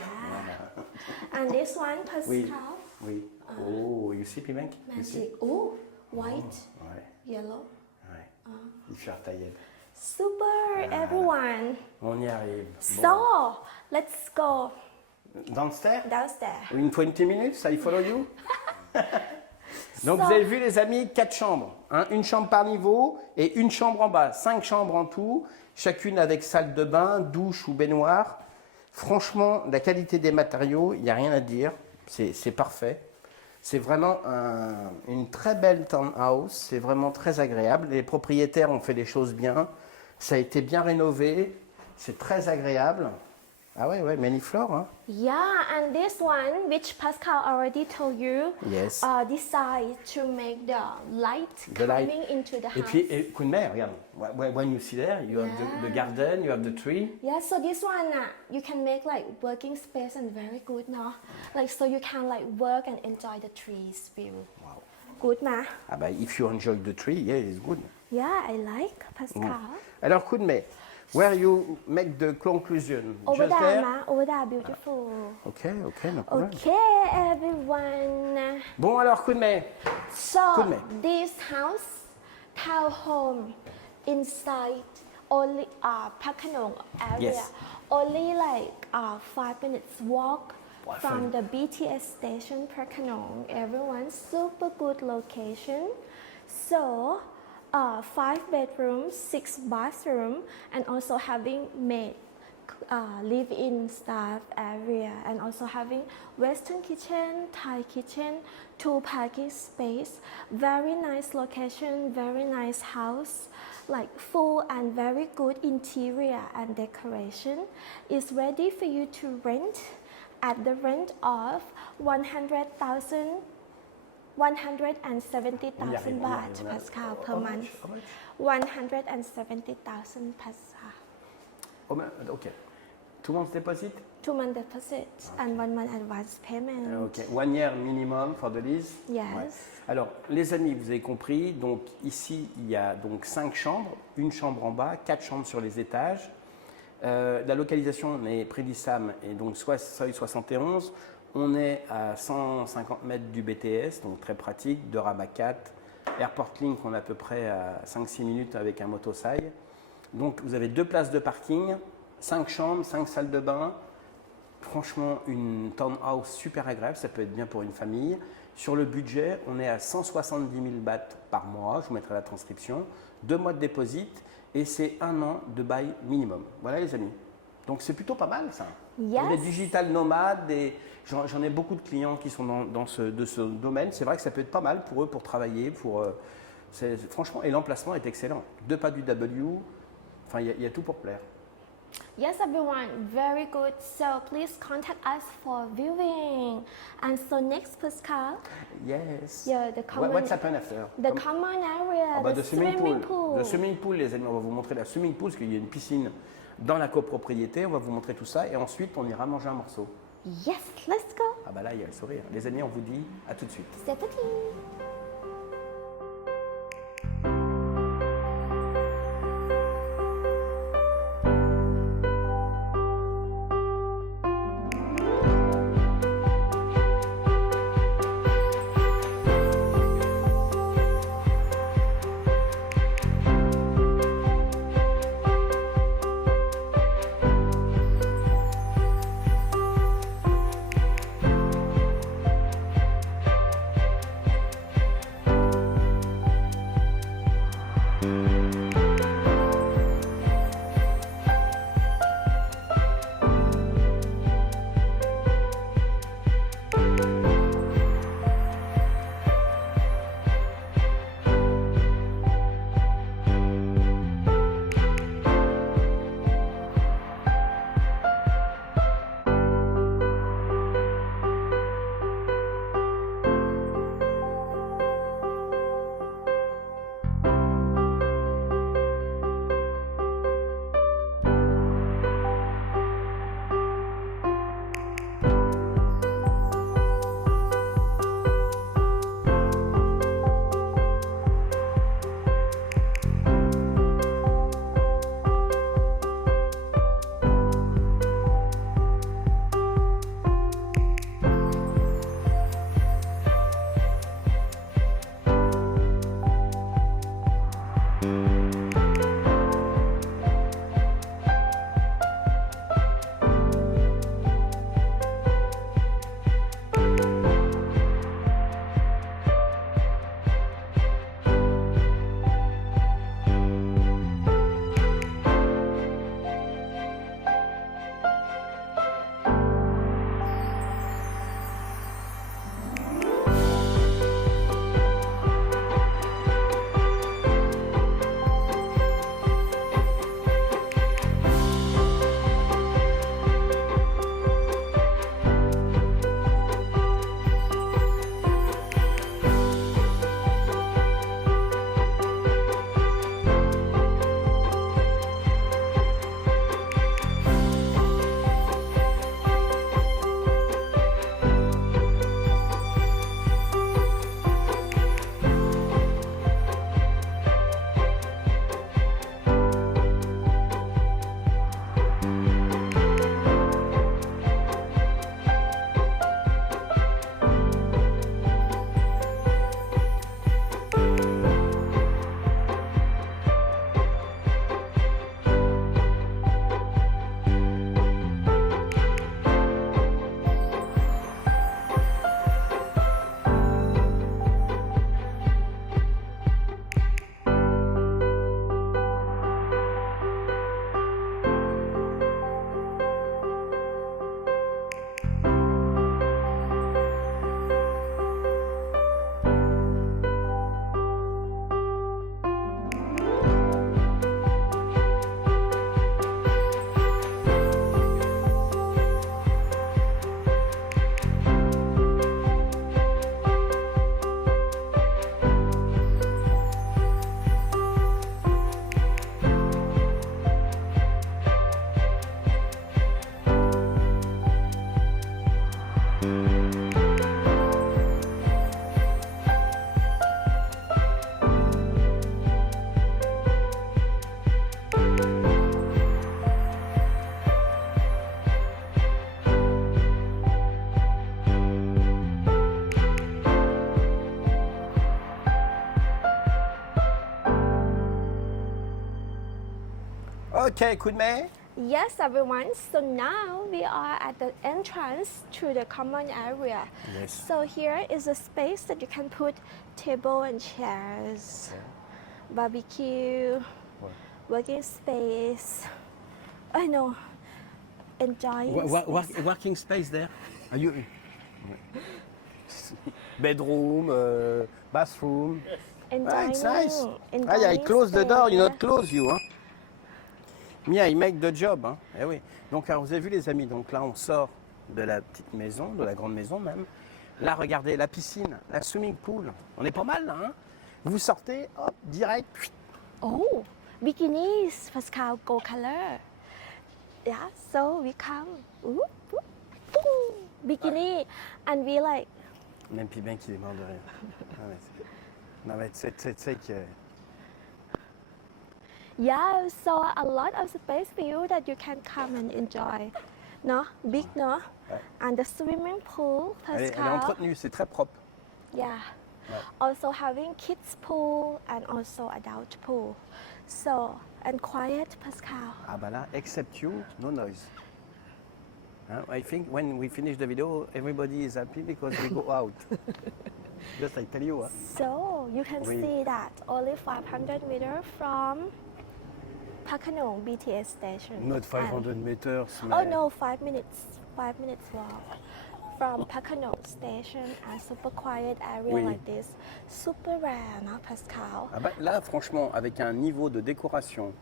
And this one, Oui. Pascal, Oui. Oh, you see, Pimenk? You see? magic. Oh, white, Ouais, yellow. ouais. Il fait taillé. Super, everyone. On y arrive. So, let's go Downstairs? downstairs. In 20 minutes, I follow you? Donc So- vous avez vu les amis, 4 chambres, hein, une chambre par niveau et une chambre en bas, 5 chambres en tout, chacune avec salle de bain, douche ou baignoire. Franchement, la qualité des matériaux, il n'y a rien à dire, c'est parfait. C'est vraiment une très belle townhouse, c'est vraiment très agréable. Les propriétaires ont fait les choses bien, ça a été bien rénové, c'est très agréable. Ah ouais, many floors, hein. Yeah, and this one, which Pascal already told you, Yes. decided to make the light The light. coming into the Et house. puis, Kunmer, regarde, when you see there, you have the garden, you have the tree. Yeah, so this one, you can make like working space and very good now. Like, so you can like work and enjoy the trees view. Wow. Good, ma? Ah bah, if you enjoy the tree, yeah, it's good. Yeah, I like Pascal. Alors, Kunmer, where you make the conclusion? Over Just there, there? ma? Over there, beautiful. Okay, no problem. Okay, everyone. Bon, alors, Kunmer, So Good man. this house, townhome, inside only Prakanong area, Yes. only like 5 minutes walk Wow, from fine. the BTS station Prakanong. Everyone, super good location. So 5 bedrooms, 6 bathroom, and also having maid live-in staff area, and also having Western kitchen, Thai kitchen, 2 parking space, very nice location, very nice house, like full and very good interior and decoration. Is ready for you to rent at the rent of 170,000 baht, Pascal, per month. 170,000 Pascal. Okay. 2 months deposit? 2 month deposit and 1 month advance payment. Ok. 1 year minimum for the lease? Yes. Ouais. Alors, les amis, vous avez compris, donc ici, il y a donc 5 chambres, une chambre en bas, 4 chambres sur les étages. La localisation est près d'Issam et donc seuil 71. On est à 150 mètres du BTS, donc très pratique, de Rabat 4. Airport Link, on est à peu près à 5-6 minutes avec un motosail. Donc vous avez 2 places de parking, 5 chambres, 5 salles de bain. Franchement, une townhouse super agréable, ça peut être bien pour une famille. Sur le budget, on est à 170 000 bahts par mois, je vous mettrai la transcription. 2 mois de dépôt et c'est 1 an de bail minimum. Voilà les amis. Donc c'est plutôt pas mal ça. Yes. Les digital nomades, j'en ai beaucoup de clients qui sont dans ce domaine. C'est vrai que ça peut être pas mal pour eux pour travailler. Franchement, et l'emplacement est excellent. 2 pas du W, enfin il y a tout pour plaire. Yes, everyone, very good. So please contact us for viewing. And so next, Pascal. Yes. Yeah, the common. What's happened after? The common area, The the swimming pool. pool. Le swimming pool, les amis, on va vous montrer la swimming pool parce qu'il y a une piscine dans la copropriété. On va vous montrer tout ça et ensuite on ira manger un morceau. Yes, let's go. Ah bah là, il y a le sourire. Les amis, on vous dit à tout de suite. C'est parti. Ok, Kunmei. Yes, everyone. So now we are at the entrance to the common area. Yes. So here is a space that you can put table and chairs, barbecue, working space. I know, enjoying space. Working space there. Are you? Bedroom, bathroom. Enjoying, it's nice. enjoying I close the door, you space. not close you. Hein. Mia, I make the job. Hein. Eh oui. Donc, alors, vous avez vu les amis, donc là on sort de la petite maison, de la grande maison même. Là, regardez, la piscine, la swimming pool. On est pas mal là. Hein. Vous sortez, hop, direct. Oh, bikinis, Pascal, gold color. Yeah, so we come, ooh, ooh, ooh, bikini, and we like, Même puis bien qu'il est mort de rire. Non mais tu sais que... yeah, so a lot of space for you that you can come and enjoy. No, big, no? And the swimming pool, Elle est Pascal. entretenue, c'est très propre. Yeah. Ouais. Also having kids pool and also adult pool. So, and quiet, Pascal. Ah bah là, except you, no noise. Hein, I think when we finish the video, everybody is happy because we go out. Just I tell you. Hein. So, you can Oui. see that only 500 meters from Phakhanong BTS station. Not 500 meters. Oh no, 5 minutes. 5 minutes walk from Phakhanong station and super quiet area Oui. like this. Super rare, no, Pascal? Ah bah, là, franchement, avec un niveau de décoration,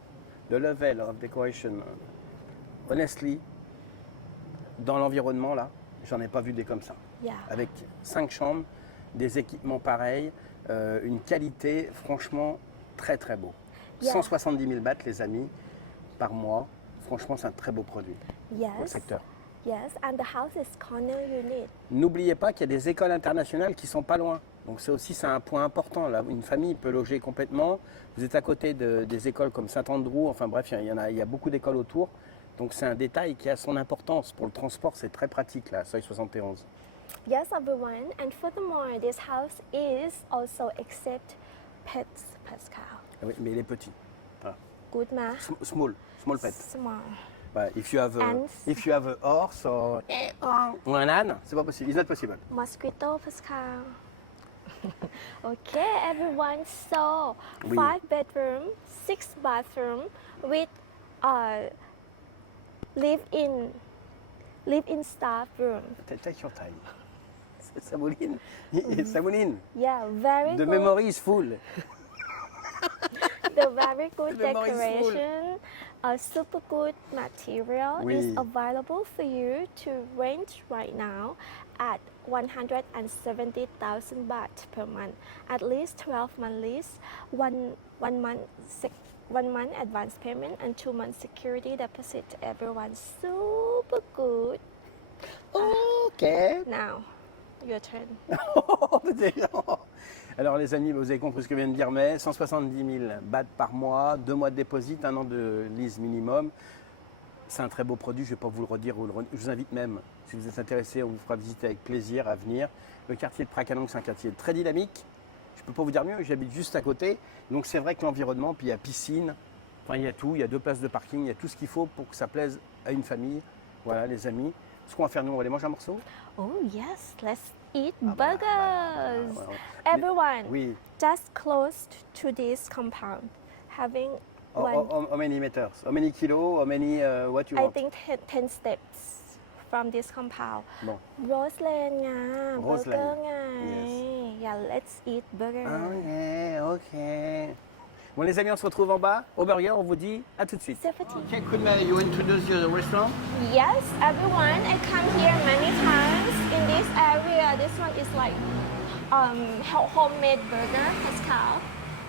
de level of decoration, honestly, dans l'environnement là, j'en ai pas vu des comme ça. Yeah. Avec 5 chambres, des équipements pareils, une qualité franchement très très beau. Yeah. 170 000 bahts les amis par mois, franchement c'est un très beau produit au Yes. secteur. Yes, and the house is corner unit. N'oubliez pas qu'il y a des écoles internationales qui sont pas loin. Donc c'est un point important. Là, une famille peut loger complètement. Vous êtes à côté des écoles comme Saint-Andrew. Enfin bref, il y a beaucoup d'écoles autour. Donc c'est un détail qui a son importance. Pour le transport, c'est très pratique là, Seuil 71. Yes, everyone. And furthermore, this house is also accept pets, Pascal. Ah oui, mais il est petit. Voilà. Good, ma? Small pet. Small. Bah, if you have a horse ou un âne, c'est pas possible. It's not possible. Mosquito, Pascal. Okay, everyone. So, Oui. 5 bedroom, 6 bathroom with live-in staff room. Take your time. Samouline. Samouline. Yeah, very The good. memory is full. The very good The memory is full. decoration, a super good material Oui. is available for you to rent right now at 170,000 baht per month. At least 12 month lease, one month advance payment, and 2 months security deposit. Everyone's super good. Ok. Now, your turn. Alors les amis, vous avez compris ce que vient de dire May, 170 000 bahts par mois, 2 mois de dépôt, 1 an de lease minimum. C'est un très beau produit, je ne vais pas vous le redire, je vous invite même, si vous êtes intéressé, on vous fera visiter avec plaisir à venir. Le quartier de Phakhanong, c'est un quartier très dynamique, je ne peux pas vous dire mieux, j'habite juste à côté, donc c'est vrai que l'environnement, puis il y a piscine, enfin il y a tout, il y a 2 places de parking, il y a tout ce qu'il faut pour que ça plaise à une famille. Voilà les amis, ce qu'on va faire nous, on va aller manger un morceau. Oh yes, let's eat Ah bah, burgers. bah, ouais. Everyone, Oui, just close to this compound, having one. how many meters, how many kilos, how many, what you I want. think 10 steps from this compound. Bon. Roseland ไง Roseland. burger ไง Yes. Yeah, let's eat burger. Ok. Bon les amis, on se retrouve en bas au burger, on vous dit à tout de suite. Safety. Okay, Kunmei, you introduce your restaurant? Yes, everyone. I come here many times in this area. This one is like homemade burger, Pascal.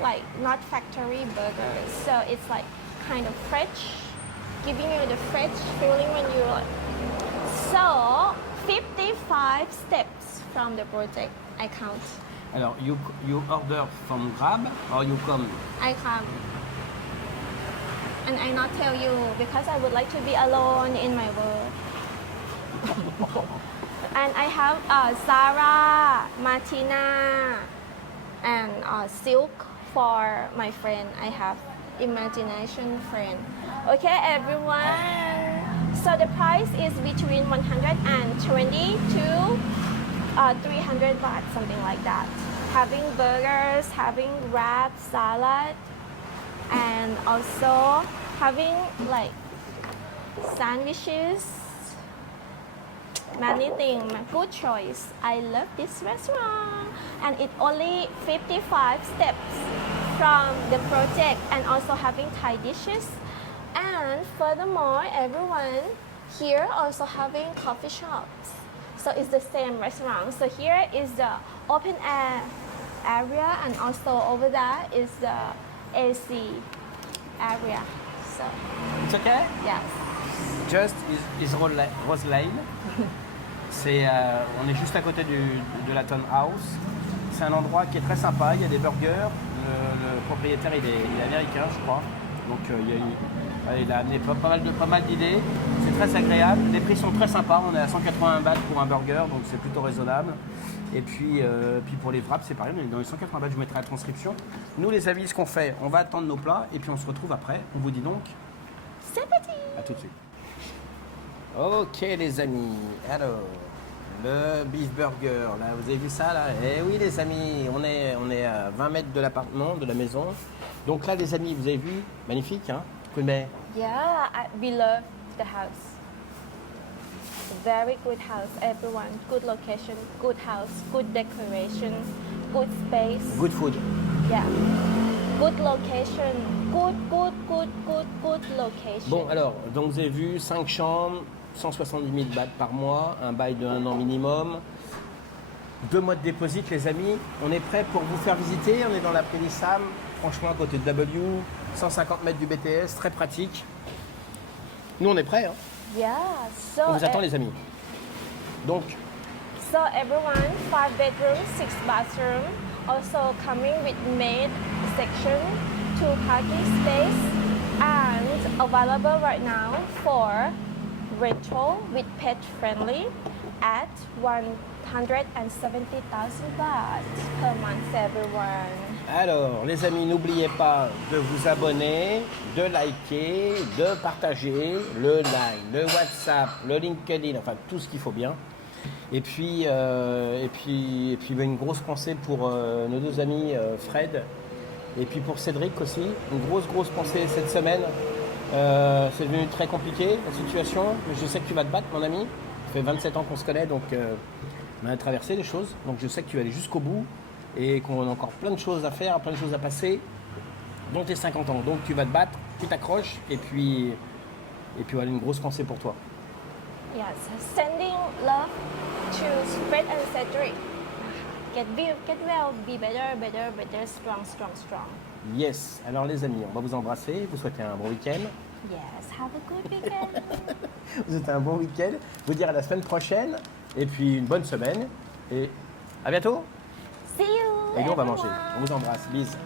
Like not factory burgers. So it's like kind of fresh, giving you the fresh feeling when you like. So 55 55 steps from the project. I count. Alors, you order from Grab or you come? I come. And I not tell you because I would like to be alone in my world. And I have Zara, Martina, and Silk for my friend. I have imagination friend. Okay, everyone. So the price is between 120 to 300 baht, something like that. Having burgers, having wrap, salad, and also having like sandwiches, many things. Good choice. I love this restaurant, and it only 55 steps from the project, and also having Thai dishes. And furthermore, everyone here also having coffee shops. So it's the same restaurant. So here is the open air area, and also over there is the AC area. So It's okay? yes. Just is Rose Lane. On est juste à côté de la Ton House. C'est un endroit qui est très sympa. Il y a des burgers. Le propriétaire il est américain, je crois. Donc il a amené pas mal d'idées. C'est très agréable. Les prix sont très sympas. On est à 180 bahts pour un burger, donc c'est plutôt raisonnable. Et puis pour les wraps, c'est pareil. On est dans les 180 bahts. Je mettrai la transcription. Nous, les amis, ce qu'on fait, on va attendre nos plats et puis on se retrouve après. On vous dit donc C'est parti. à tout de suite. Ok les amis, alors le beef burger, là vous avez vu ça là? Eh oui les amis, on est à 20 mètres de l'appartement, de la maison. Donc là les amis, vous avez vu, magnifique hein? Mais Yeah, we love the house. Very good house, everyone. Good location, good house, good decoration, good space. good food. Yeah. Good location. Good location. Bon alors, donc vous avez vu, 5 chambres, 170 000 bahts par mois, un bail de 1 an minimum. 2 mois de déposit les amis, on est prêt pour vous faire visiter, on est dans la Sam, franchement à côté de W, 150 mètres du BTS, très pratique. Nous on est prêts, hein. Yeah. So On vous attend les amis. Donc, So everyone, 5 bedroom, 6 bathroom, also coming with maid section, 2 parking space, and available right now for rental with pet friendly at 170,000 baht per month, everyone. alors les amis, n'oubliez pas de vous abonner, de liker, de partager le like, le WhatsApp, le LinkedIn, enfin tout ce qu'il faut bien. Et puis une grosse pensée pour nos deux amis Fred et puis pour Cédric aussi. Une grosse pensée cette semaine. C'est devenu très compliqué la situation, mais je sais que tu vas te battre mon ami. Ça fait 27 ans qu'on se connaît, donc on a traversé des choses. Donc je sais que tu vas aller jusqu'au bout et qu'on a encore plein de choses à faire, plein de choses à passer, dont tes 50 ans. Donc tu vas te battre, tu t'accroches et puis voilà, une grosse pensée pour toi. Yes, sending love to Fred and Cedric. Get well, be better, strong. Yes, alors les amis, on va vous embrasser, vous souhaiter un bon week-end. Yes, have a good weekend. Vous souhaiter un bon week-end, vous dire à la semaine prochaine et puis une bonne semaine et à bientôt. See you. Et nous on va everyone. manger. On vous embrasse, bisous.